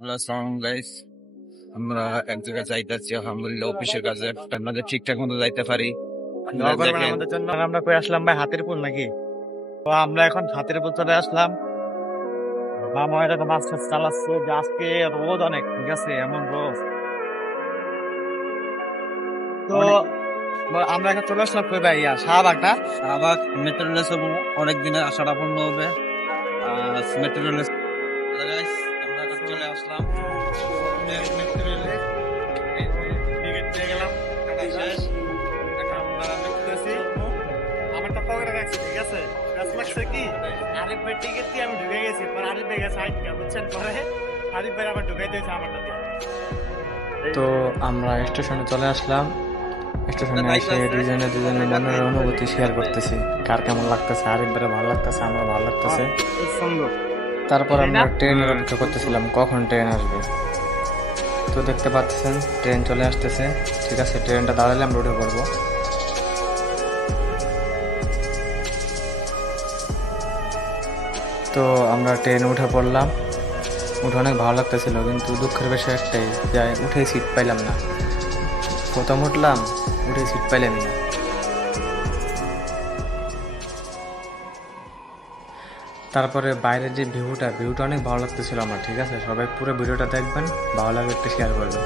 Hello, আসসালামু guys. আমরা এক জায়গায় যাইতেছি আলহামদুলিল্লাহ অফিসের কাজে। আপনাদের ঠিকঠাক মতো যাইতে পারি। দোয়া করবেন দেখেন আমাদের জন্য। আমরা কই আসলাম ভাই হাতিরপুল নাকি? তো আমরা এখন হাতিরপুল চলে আসলাম। মামা এটা তো মাছ টাছ চালাচ্ছে যে আজকে রোদ অনেক, ঠিক আছে, এমন রোদ। তো আমরা এখন চলে আসলাম কই ভাই, শাহবাগ না? শাহবাগ মেট্রো রেল অনেক দিনের আশাটা পূর্ণ হবে। মেট্রো রেল গাইস, আমরা এখন চলে আসলাম মেট্রো রেলে। টিকিট পেয়ে গেলাম, কাটা শেষ। এখন আমরা দেখতেছি আমারটা পকেটে রাখছি, ঠিক আছে। প্লাস লাগছে কি, আরিফ ভাই টিকিট দিয়ে আমি ঢুকে গেছি, পরে আরিফ ভাই গেছে আইটটা, বুঝছেন, পরে আরিফ ভাই আবার ঢুকাই দিয়েছে আমারটা দিয়ে। তো আমরা স্টেশনে চলে আসলাম। স্টেশনে এসে দুজনে মনের অনুভূতি শেয়ার করতেছি, কার কেমন লাগতেছে। আরিফ ভাইয়ের ভালো লাগতেছে, আমার ভালো লাগতেছে। সুন্দর। তারপর আমরা ট্রেনের অপেক্ষা করতেছিলাম কখন ট্রেন আসবে। তো দেখতে পাচ্ছেন ট্রেন চলে আসতেছে। ঠিক আছে, ট্রেনটা দাঁড়ালে আমরা উঠে পড়বো। তো আমরা ট্রেনে উঠে পড়লাম। উঠে অনেক ভালো লাগতেছিল, কিন্তু দুঃখের বিষয় একটাই, যে উঠে সিট পাইলাম না। প্রথম উঠলাম, উঠে সিট পাইলামই না। তারপরে বাইরের যে ভিউটা অনেক ভালো লাগতেছিল আমার। ঠিক আছে, সবাই পুরো ভিডিওটা দেখবেন, ভালো লাগে একটু শেয়ার করবেন।